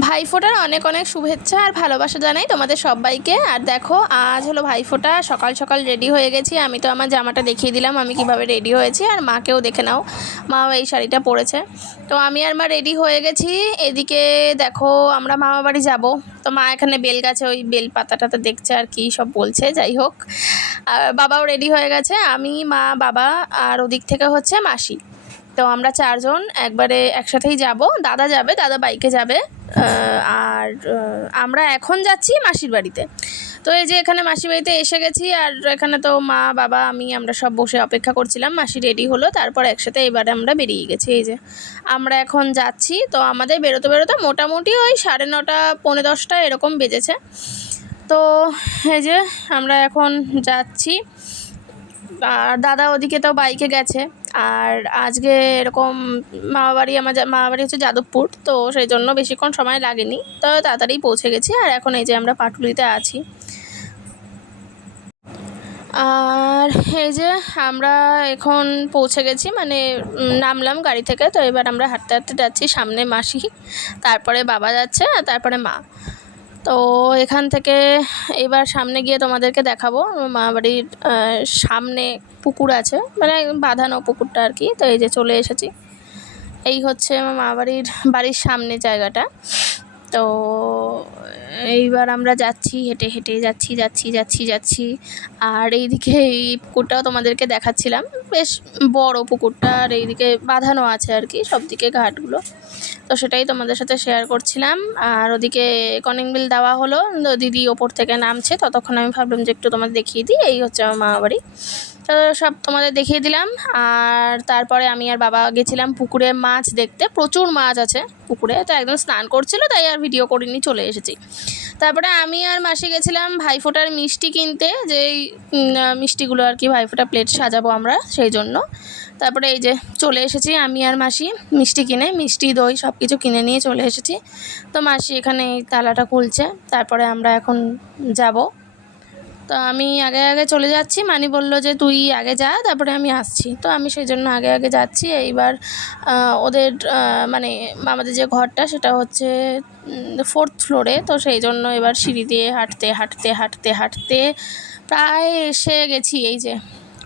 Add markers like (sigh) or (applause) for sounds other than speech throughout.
ভাইফোঁটার অনেক অনেক শুভেচ্ছা আর ভালোবাসা জানাই তোমাদের সবাইকে। আর দেখো, আজ হলো ভাইফোঁটা, সকাল সকাল রেডি হয়ে গেছি। আমি তো আমার জামাটা দেখিয়ে দিলাম, আমি কীভাবে রেডি হয়েছি। আর মাকেও দেখে নাও, মাও এই শাড়িটা পরেছে। তো আমি আর মা রেডি হয়ে গেছি। এদিকে দেখো, আমরা মামা বাড়ি যাব। তো মা এখানে বেল গাছে ওই বেল পাতাটাতে দেখছে আর কি সব বলছে, যাই হোক। আর বাবাও রেডি হয়ে গেছে, আমি, মা, বাবা, আর ওদিক থেকে হচ্ছে মাসি। তো আমরা চারজন একবারে একসাথেই যাব। দাদা যাবে, দাদা বাইকে যাবে। আর আমরা এখন যাচ্ছি মাসির বাড়িতে। তো এই যে এখানে মাসির বাড়িতে এসে গেছি, আর এখানে তো মা, বাবা, আমি, আমরা সব বসে অপেক্ষা করছিলাম। মাসি রেডি হলো, তারপর একসাথে এবারে আমরা বেরিয়ে গেছি। এই যে আমরা এখন যাচ্ছি, তো আমাদের বেরোতে বেরোতে মোটামুটি ওই সাড়ে নটা, পৌনে দশটা এরকম বেজেছে। তো এই যে আমরা এখন যাচ্ছি। আর দাদা ওদিকে তো বাইকে গেছে। আর আজকে এরকম মামা বাড়ি আমার মামা বাড়ি হচ্ছে যাদবপুর, তো সেই জন্য বেশিক্ষণ সময় লাগেনি। তো তাড়াতাড়ি পৌঁছে গেছি, আর এখন এই যে আমরা পাটুলিতে আছি। আর এই যে আমরা এখন পৌঁছে গেছি মানে নামলাম গাড়ি থেকে। তো এবার আমরা হাঁটতে হাঁটতে যাচ্ছি সামনে মাসি, তারপরে বাবা যাচ্ছে, আর তারপরে মা। তো এখান থেকে এবার সামনে গিয়ে তোমাদেরকে দেখাবো। মা বাড়ির সামনে পুকুর আছে মানে বাঁধানো পুকুরটা আর কি। তো এই যে চলে এসেছি। এই হচ্ছে মা বাড়ির বাড়ির সামনে জায়গাটা। তো এইবার আমরা যাচ্ছি, হেঁটে হেঁটে যাচ্ছি যাচ্ছি যাচ্ছি যাচ্ছি। আর এইদিকে এই পুকুরটাও তোমাদেরকে দেখাচ্ছিলাম। বেশ বড় পুকুরটা, আর এইদিকে বাঁধানো আছে আর কি সব দিকে ঘাটগুলো। তো সেটাই তোমাদের সাথে শেয়ার করছিলাম। আর ওদিকে কনিং বিল দেওয়া হলো, দিদি ওপর থেকে নামছে, ততক্ষণ আমি ভাবলাম যে একটু তোমাদের দেখিয়ে দিই, এই হচ্ছে আমার মামা বাড়ি তো সব তোমাদের দেখিয়ে দিলাম, আর তারপরে আমি আর বাবা গেছিলাম পুকুরে মাছ দেখতে, প্রচুর মাছ আছে পুকুরে, তো একদম স্নান করছিল, তাই আর ভিডিও করিনি, চলে এসেছি। তারপরে আমি আর মাসি গেছিলাম ভাইফোঁটার মিষ্টি কিনতে, যেই মিষ্টিগুলো আর কি ভাইফোঁটা প্লেট সাজাবো আমরা, সেই জন্য। তারপরে এই যে চলে এসেছি আমি আর মাসি মিষ্টি কিনে, মিষ্টি, দই সব কিছু কিনে নিয়ে চলে এসেছি। তো মাসি এখানে এই তালাটা খুলছে, তারপরে আমরা এখন যাব। তো আমি আগে আগে চলে যাচ্ছি, মানি বলল যে তুই আগে যা, তারপরে আমি আসছি। তো আমি সেই জন্য আগে আগে যাচ্ছি, এইবার ওদের মানে আমাদের যে ঘরটা সেটা হচ্ছে ফোর্থ ফ্লোরে তো সেই জন্য এবার সিঁড়ি দিয়ে হাঁটতে হাঁটতে হাঁটতে হাঁটতে প্রায় এসে গেছি, এই যে,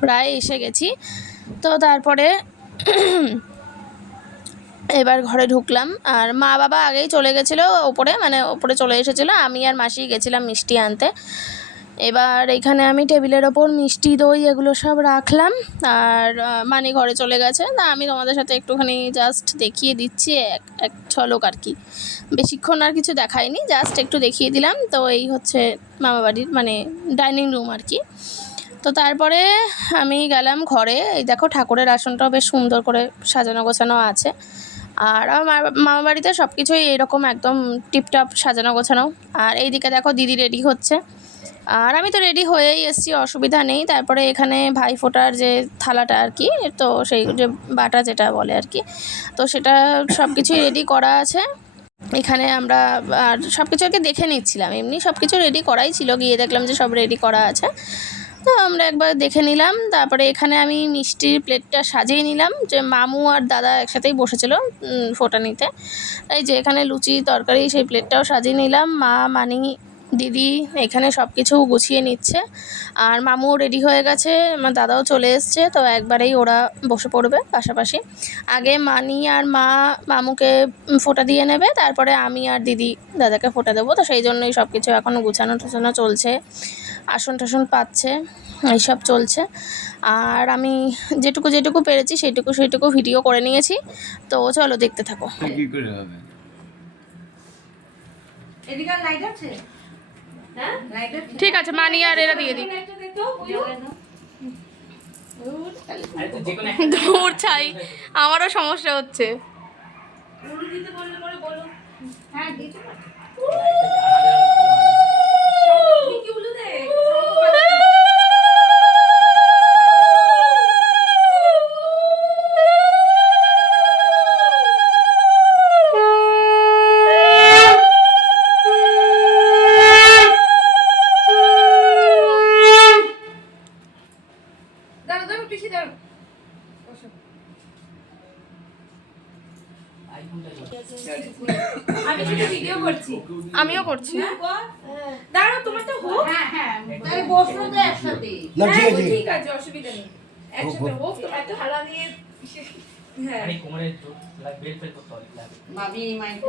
প্রায় এসে গেছি। তো তারপরে এবার ঘরে ঢুকলাম। আর মা বাবা আগেই চলে গেছিল ওপরে মানে ওপরে চলে এসেছিল। আমি আর মাসি গেছিলাম মিষ্টি আনতে। এবার এখানে আমি টেবিলের ওপর মিষ্টি, দই এগুলো সব রাখলাম। আর মানি ঘরে চলে গেছে। তা আমি তোমাদের সাথে একটুখানি জাস্ট দেখিয়ে দিচ্ছি, এক এক ঝলক আর কি। বেশিক্ষণ আর কিছু দেখাইনি জাস্ট একটু দেখিয়ে দিলাম। তো এই হচ্ছে মামা বাড়ির মানে ডাইনিং রুম আর কি। তো তারপরে আমি গেলাম ঘরে। এই দেখো ঠাকুরের আসনটাও বেশ সুন্দর করে সাজানো গোছানো আছে। আর আমার মামা বাড়িতে সব কিছুই এরকম একদম টিপটপ সাজানো গোছানো। আর এইদিকে দেখো দিদি রেডি হচ্ছে। আর আমি তো রেডি হয়েই এসেছি, অসুবিধা নেই। তারপরে এখানে ভাই ফোটার যে থালাটা আর কি, তো সেই যে বাটা যেটা বলে আর কি, তো সেটা সব কিছুই রেডি করা আছে। এখানে আমরা আর সব কিছু আর কি দেখে নিচ্ছিলাম। এমনি সব কিছু রেডি করাই ছিল। গিয়ে দেখলাম যে সব রেডি করা আছে। তো আমরা একবার দেখে নিলাম। তারপরে এখানে আমি মিষ্টির প্লেটটা সাজিয়ে নিলাম যে মামু আর দাদা একসাথেই বসেছিল ফোটা নিতে। এই যে এখানে লুচি, তরকারি সেই প্লেটটাও সাজিয়ে নিলাম। মা, মানি, দিদি এখানে সব কিছু গুছিয়ে নিচ্ছে। আর মামুও রেডি হয়ে গেছে, আমার দাদাও চলে এসছে, তো একবারেই ওরা বসে পড়বে পাশাপাশি। আগে মানি আর মা, মামুকে ফোটা দিয়ে নেবে, তারপরে আমি আর দিদি দাদাকে ফোটা দেবো, তো সেই জন্যই সব কিছু এখনও গুছানো টুছানো চলছে। আসন টাসন পাচ্ছে এইসব চলছে। আর আমি যেটুকু যেটুকু পেরেছি সেইটুকু সেইটুকু ভিডিও করে নিয়েছি। তো চলো দেখতে থাকো। কি করে হবে? এদিকে আর লাইট আছে? হ্যাঁ? লাইট আছে। ঠিক আছে মানি আর এরা দিয়ে দিই দূর চাই আমারও সমস্যা হচ্ছে। হ্যাঁ আমিও করছি। দাঁড়াও তোমার তো হোক। হ্যাঁ হ্যাঁ তাহলে বসল তো একসাথে। না হ্যাঁ, ঠিক আছে। অসুবিধা নেই। একসাথে হোক। তোমার তো হালা নিয়ে হ্যাঁ। কোমরে বেল্ট ফেল করতে হবে ভাবি মাইন্ড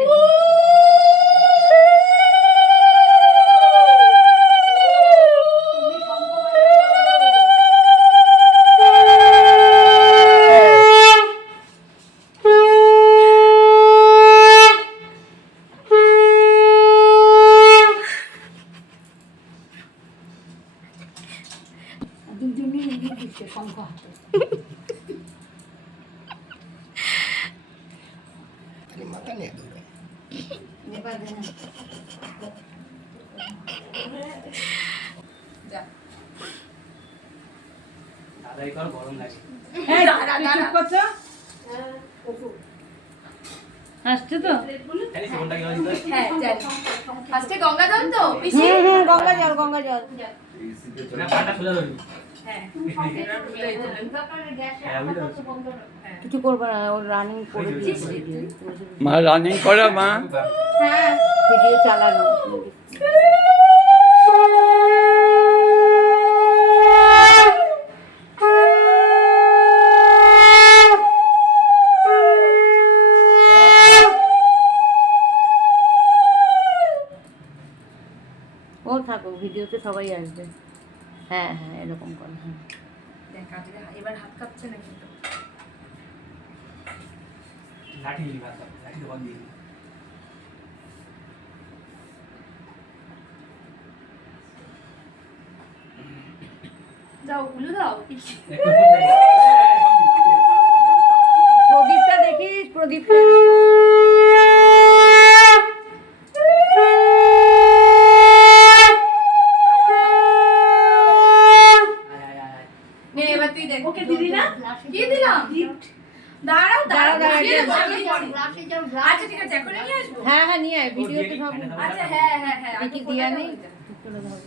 হাসছে তো হ্যাঁ গঙ্গা জল তো গঙ্গা জল গঙ্গা জল হ্যাঁ। হ্যাঁ কিছু করবে না ওর রানিং করে দিয়েছে। মা রানিং করো মা। হ্যাঁ ভিডিও চালানো। ও থাকুক ভিডিওতে সবাই আসবে। হ্যাঁ হ্যাঁ এরকম করে হ্যাঁ। এবার হাত কাঁপছে না কিন্তু লাঠি লাঠি তো দিয়ে যাও উলু দাও। আচ্ছা ঠিক আছে এখনই নিয়ে আসব হ্যাঁ হ্যাঁ নিয়ে আয় ভিডিওতে সব আচ্ছা হ্যাঁ হ্যাঁ হ্যাঁ দেখি আগে দিয়া ফোনটা নেই দাও। চলে যাবে।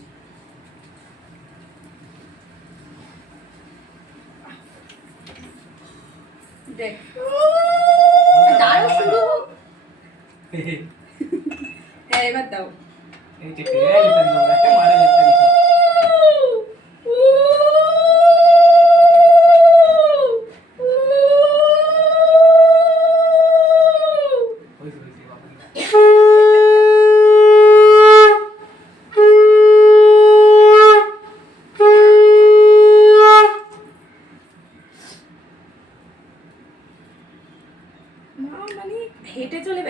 দেখ দাঁড়াও শুরু হোক। হ্যাঁ এবার দাও এই চেক করে, এই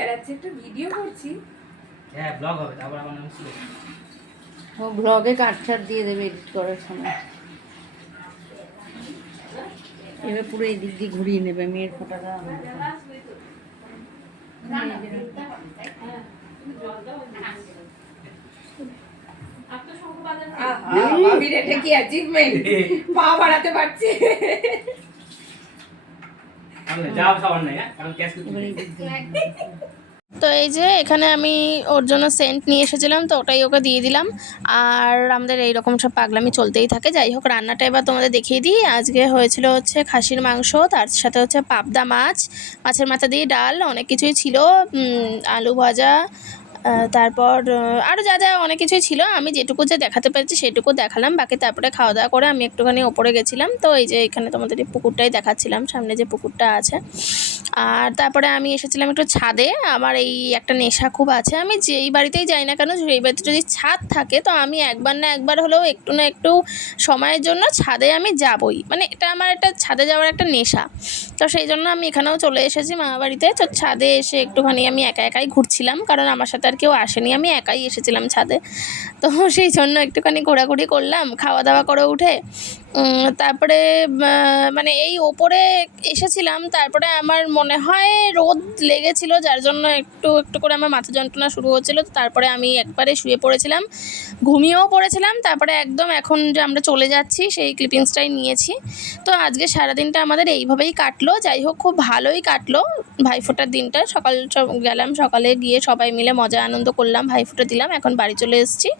বেড়াচ্ছে একটা ভিডিও করছি। হ্যাঁ ব্লগ হবে তারপর আমার নাম ছিল। ও ব্লগে কাটছাট দিয়ে দেবে এডিট করার সময়। এবার পুরো এই দিক দিয়ে ঘুরিয়ে নেবে মেয়ের এটা কি অ্যাচিভমেন্ট (laughs) পা বাড়াতে পারছে তাহলে যাও খাবার নাই হ্যাঁ কারণ ক্যাশ এবার এই করতে দিক দিয়ে তো এই যে এখানে আমি ওর জন্য সেন্ট নিয়ে এসেছিলাম, তো ওটাই ওকে দিয়ে দিলাম। আর আমাদের এইরকম সব পাগলামি চলতেই থাকে। যাই হোক, রান্নাটা এবার তোমাদের দেখিয়ে দিই। আজকে হয়েছিল হচ্ছে খাসির মাংস, তার সাথে হচ্ছে পাবদা মাছ। মাছের মাথা দিয়ে ডাল, অনেক কিছুই ছিল। আলু ভাজা তারপর আরও যা যা অনেক কিছুই ছিল, আমি যেটুকু যা দেখাতে পেরেছি সেটুকু দেখালাম, বাকি তারপরে খাওয়া দাওয়া করে আমি একটুখানি ওপরে গেছিলাম। তো এই যে এখানে তোমাদের এই পুকুরটাই দেখাচ্ছিলাম, সামনে যে পুকুরটা আছে। আর তারপরে আমি এসেছিলাম একটু ছাদে, আমার এই একটা নেশা খুব আছে, আমি যেই বাড়িতেই যাই না কেন, সেই বাড়িতে যদি ছাদ থাকে, তো আমি একবার না একবার হলেও একটু না একটু সময়ের জন্য ছাদে আমি যাবই। মানে এটা আমার একটা ছাদে যাওয়ার একটা নেশা। তো সেই জন্য আমি এখানেও চলে এসেছি মামা বাড়িতে, তো ছাদে এসে একটুখানি আমি একা একাই ঘুরছিলাম, কারণ আমার সাথে আর কেউ আসেনি। আমি একাই এসেছিলাম ছাদে। তো সেই জন্য একটুখানি ঘোরাঘুরি করলাম। খাওয়া দাওয়া করে উঠে। তারপরে মানে এই ওপরে এসেছিলাম, তারপরে আমার মনে হয় রোদ লেগেছিল, যার জন্য একটু একটু করে আমার মাথা যন্ত্রণা শুরু হচ্ছিল তারপরে আমি একবারে শুয়ে পড়েছিলাম, ঘুমিয়েও পড়েছিলাম, তারপরে একদম এখন যে আমরা চলে যাচ্ছি, সেই ক্লিপিংসটাই নিয়েছি। তো আজকে সারাদিনটা আমাদের এইভাবেই কাটলো। যাই হোক, খুব ভালোই কাটলো ভাইফোঁটার দিনটা। সকাল গেলাম সকালে গিয়ে সবাই মিলে মজা, আনন্দ করলাম, ভাইফোঁটা দিলাম, এখন বাড়ি চলে এসেছি।